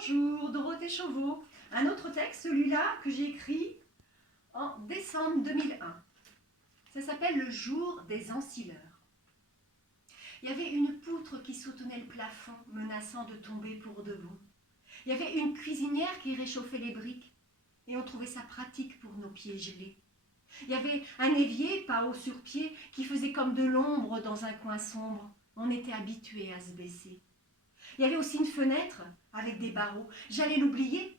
Bonjour, Dorothée Chauveau. Un autre texte, celui-là que j'ai écrit en décembre 2001. Ça s'appelle Le jour des ensileurs. Il y avait une poutre qui soutenait le plafond, menaçant de tomber pour de bon. Il y avait une cuisinière qui réchauffait les briques, et on trouvait ça pratique pour nos pieds gelés. Il y avait un évier, pas haut sur pied, qui faisait comme de l'ombre dans un coin sombre. On était habitués à se baisser. Il y avait aussi une fenêtre avec des barreaux. J'allais l'oublier,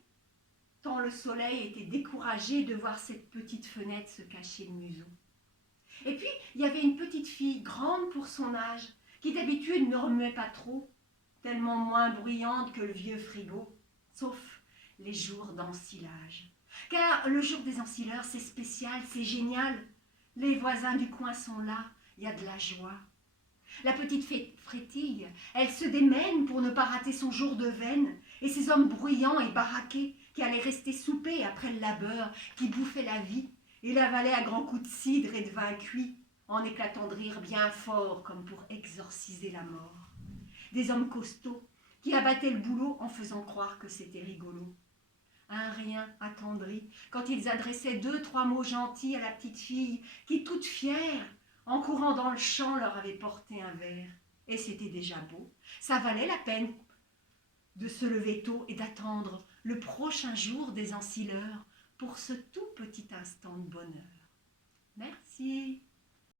tant le soleil était découragé de voir cette petite fenêtre se cacher le museau. Et puis, il y avait une petite fille, grande pour son âge, qui d'habitude ne remuait pas trop, tellement moins bruyante que le vieux frigo, sauf les jours d'ensilage. Car le jour des ensileurs, c'est spécial, c'est génial. Les voisins du coin sont là, il y a de la joie. La petite frétille, elle se démène pour ne pas rater son jour de veine, et ces hommes bruyants et baraqués qui allaient rester soupés après le labeur, qui bouffaient la vie et l'avalaient à grands coups de cidre et de vin cuit, en éclatant de rire bien fort comme pour exorciser la mort. Des hommes costauds qui abattaient le boulot en faisant croire que c'était rigolo. Un rien attendri quand ils adressaient 2-3 mots gentils à la petite fille qui, toute fière, en courant dans le champ, leur avait porté un verre. Et c'était déjà beau. Ça valait la peine de se lever tôt et d'attendre le prochain jour des ensileurs pour ce tout petit instant de bonheur. Merci.